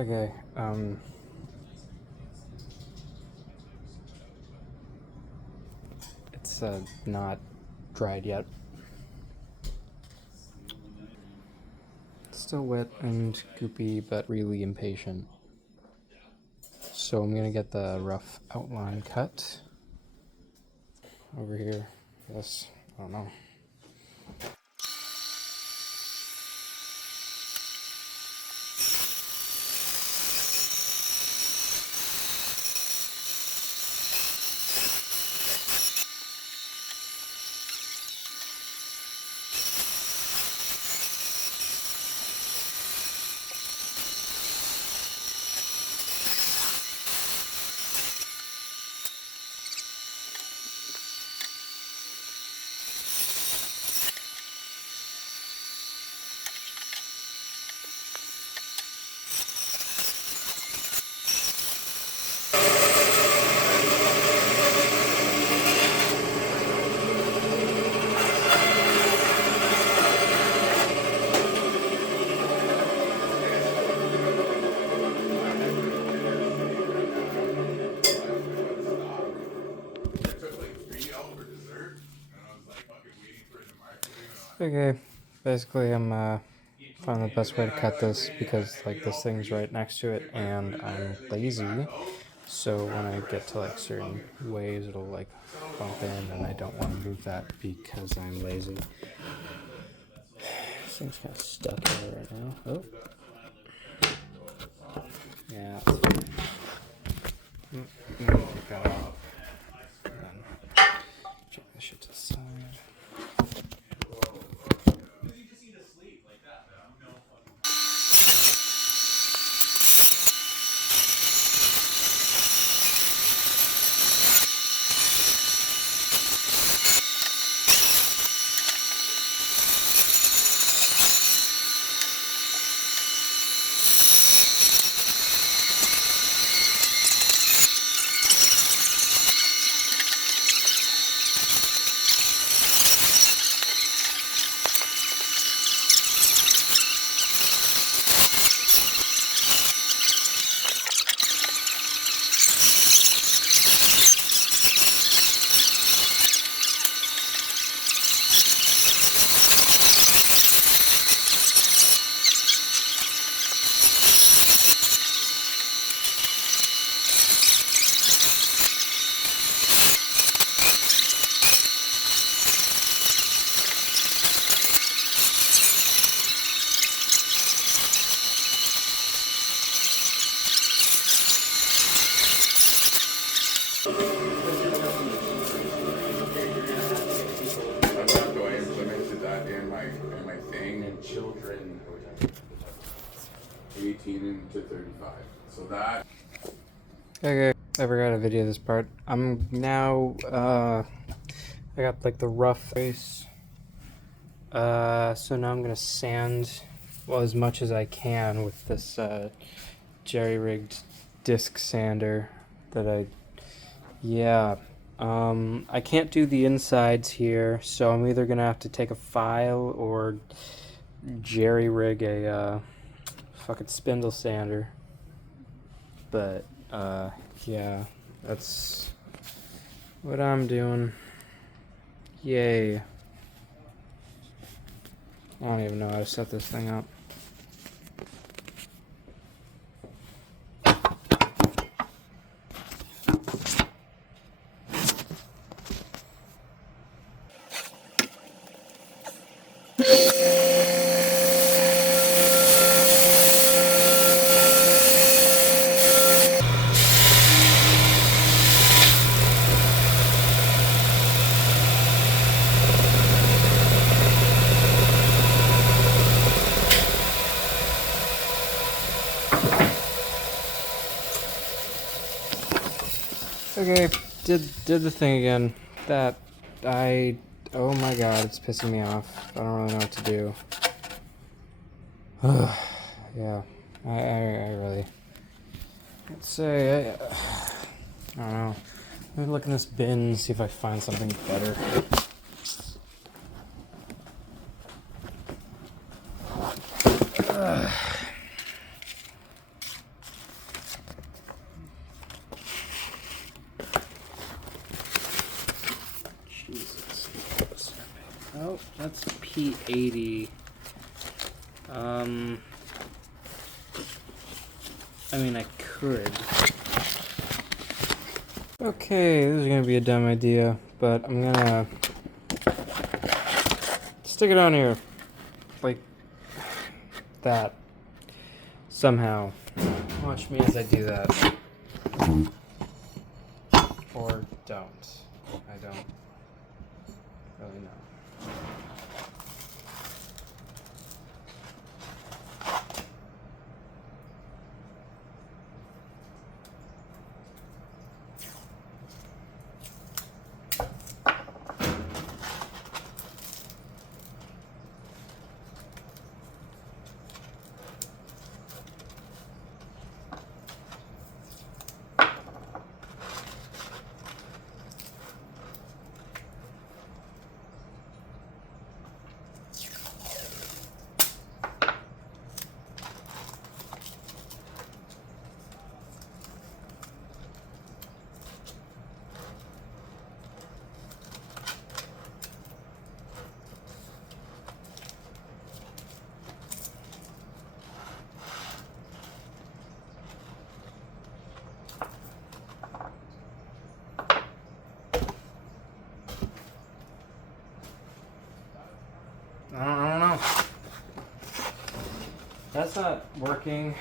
Okay, it's not dried yet. It's still wet and goopy, but really impatient. So I'm gonna get the rough outline cut over here. Yes, I don't know. Okay, basically I'm finding the best way to cut this because like this thing's right next to it and I'm lazy. So when I get to like certain waves, it'll like bump in and I don't want to move that because I'm lazy. This thing's kind of stuck here right now. Oh. Yeah. Pick that up. And then check this shit to the side. Children 18 to 35. So that. Okay, I forgot to video this part. I'm now, I got like the rough face. So now I'm gonna sand, well, as much as I can with this, jerry-rigged disc sander that I can't do the insides here, so I'm either gonna have to take a file or jerry-rig a, fucking spindle sander. But, yeah, that's what I'm doing. Yay. I don't even know how to set this thing up. Okay, did the thing again. Oh my god, it's pissing me off. I don't really know what to do. Yeah, I really, I'd say, I don't know. Let me look in this bin and see if I find something better. That's P80. I mean, I could. Okay, this is gonna be a dumb idea, but I'm gonna stick it on here. Like that. Somehow. Watch me as I do that. Or don't. I don't really know. I don't know. That's not working.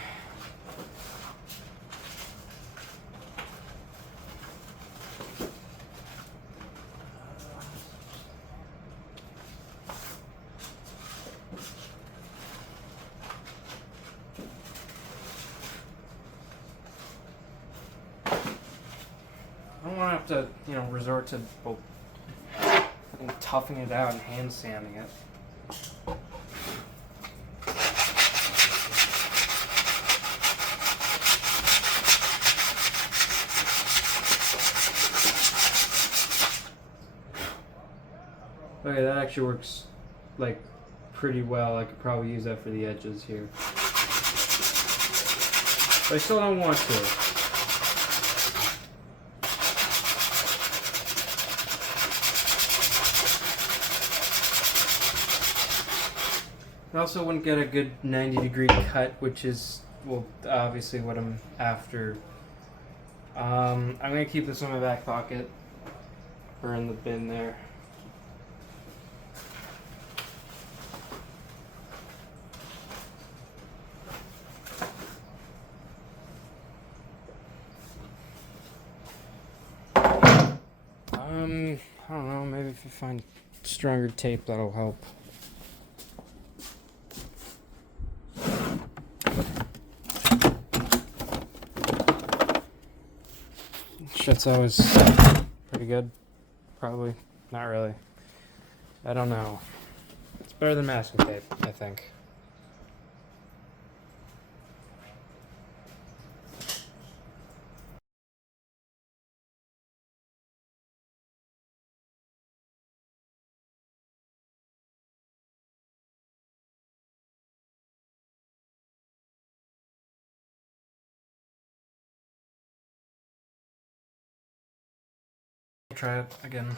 I don't want to have to, resort to toughing it out and hand sanding it. Okay, that actually works like pretty well. I could probably use that for the edges here. But I still don't want to. I also wouldn't get a good 90-degree cut, which is, well, obviously what I'm after. I'm going to keep this in my back pocket or in the bin there. I don't know, maybe if you find stronger tape, that'll help. Shit's always pretty good. Probably. Not really. I don't know. It's better than masking tape, I think. Try it again.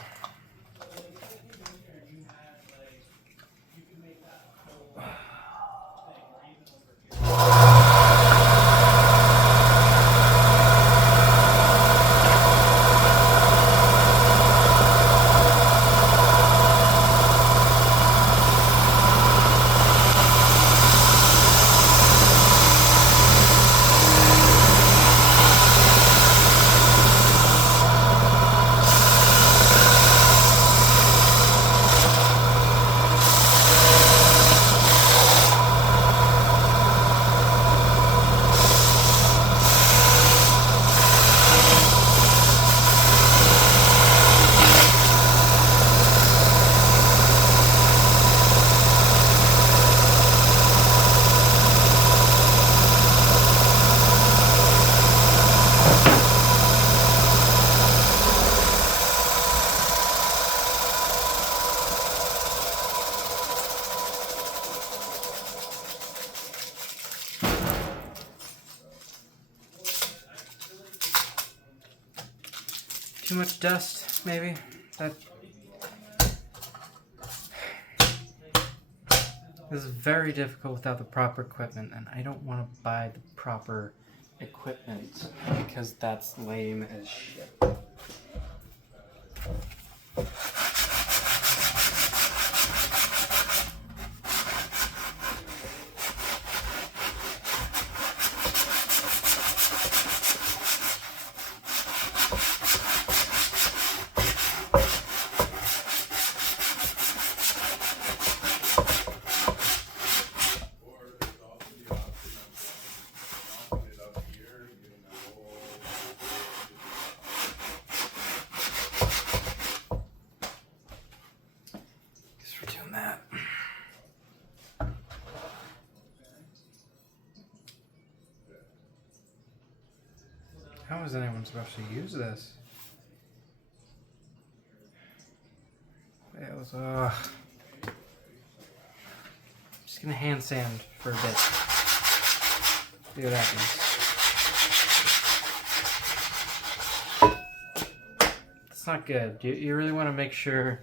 Too much dust, maybe? That This is very difficult without the proper equipment, and I don't want to buy the proper equipment because that's lame as shit. How is anyone supposed to use this? Fails. Ugh. I'm just gonna hand sand for a bit. See what happens. It's not good. You really want to make sure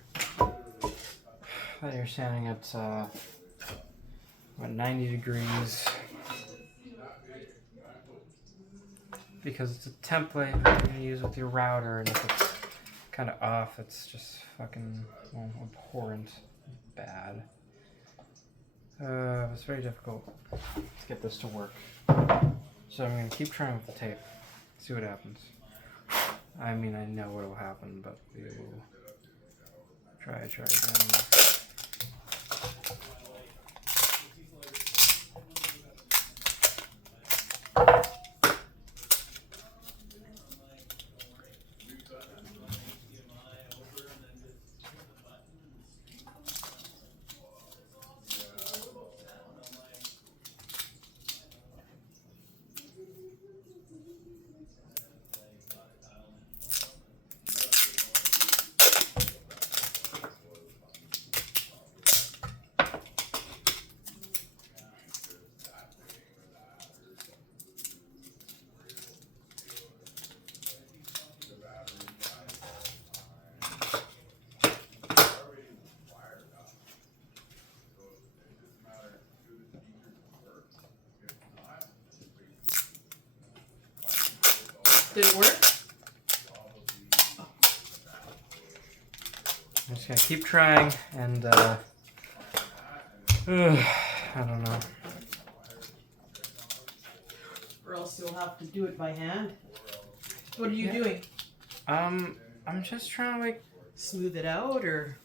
that you're sanding at what, 90 degrees. Because it's a template that you're going to use with your router, and if it's kind of off, it's just fucking, well, abhorrent bad. It's very difficult to get this to work. So I'm going to keep trying with the tape, see what happens. I mean, I know what will happen, but we will try again. Did it work? I'm just gonna keep trying, and I don't know. Or else you'll have to do it by hand. What are you doing? I'm just trying to like Smooth it out, or?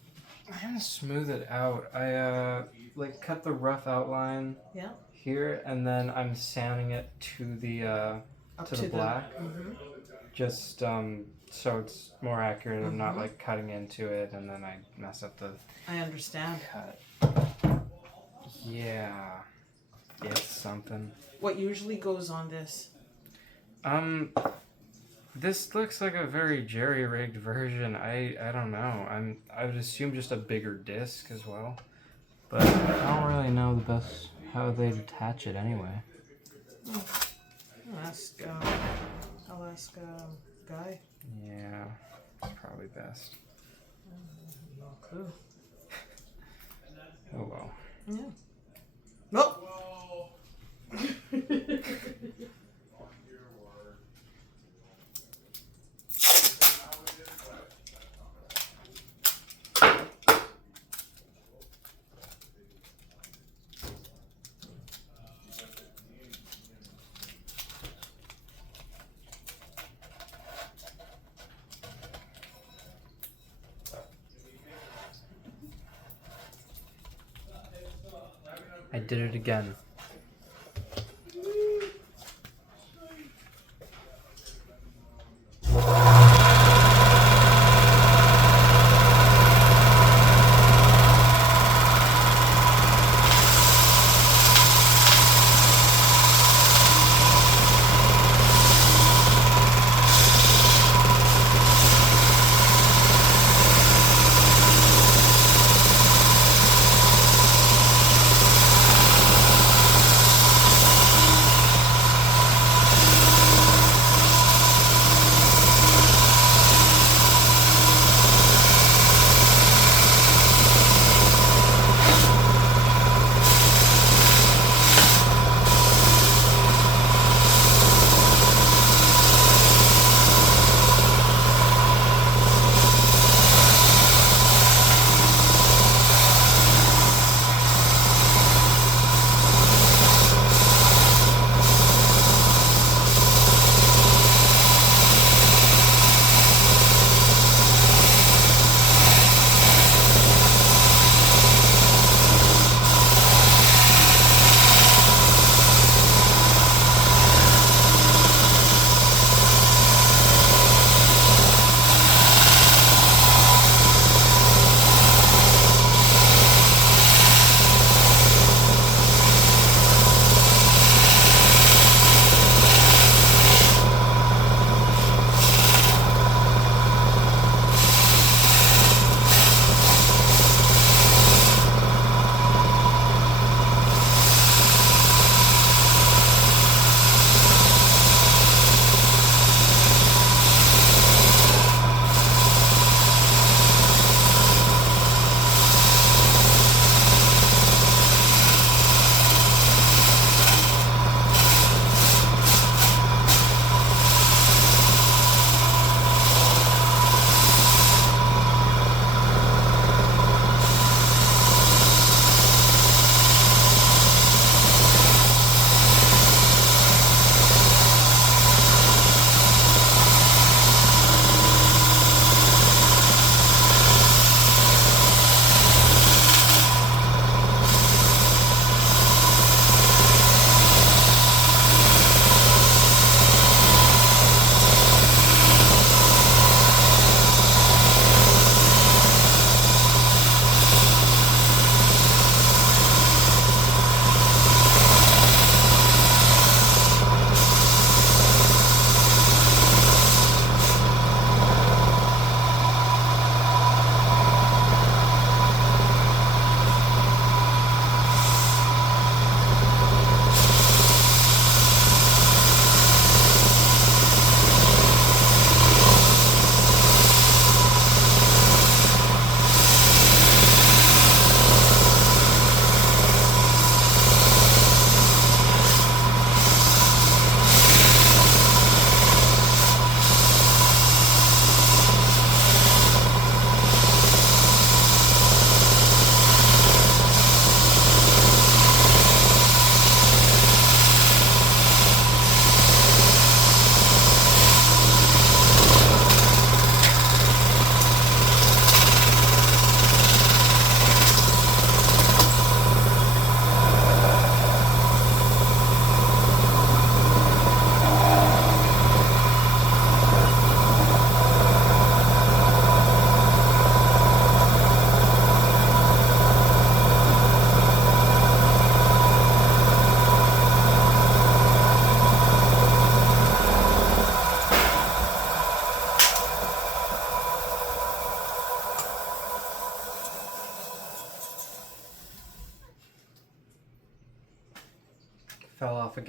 I'm gonna smooth it out. I like cut the rough outline Yeah. here, and then I'm sanding it to the Up to the black. Mhm. Just so it's more accurate. I'm not like cutting into it, and then I mess up the I understand. cut. Yeah, it's something. What usually goes on this? This looks like a very jerry-rigged version. I don't know. I would assume just a bigger disc as well, but I don't really know the best how they'd attach it anyway. I'll ask Guy. Yeah, it's probably best. No clue. Oh well. Yeah. Well. I did it again.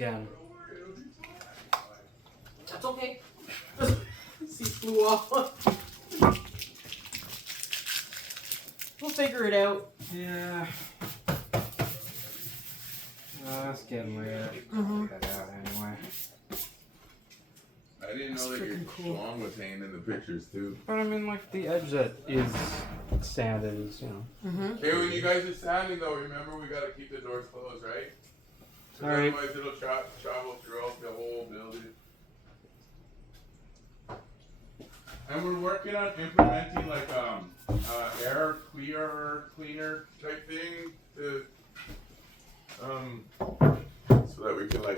again. That's okay. He flew off. We'll figure it out. Yeah. It's getting weird. Mhm. Get out anyway. I didn't know That's that your freaking cool. schlong was hanging in the pictures too. But I mean, like, the edge that is sanded is, you know. Mm-hmm. Okay, when you guys are sanding though, remember we gotta keep the doors closed, right? So Alright. otherwise it'll travel throughout the whole building. And we're working on implementing like air cleaner type thing to so that we can like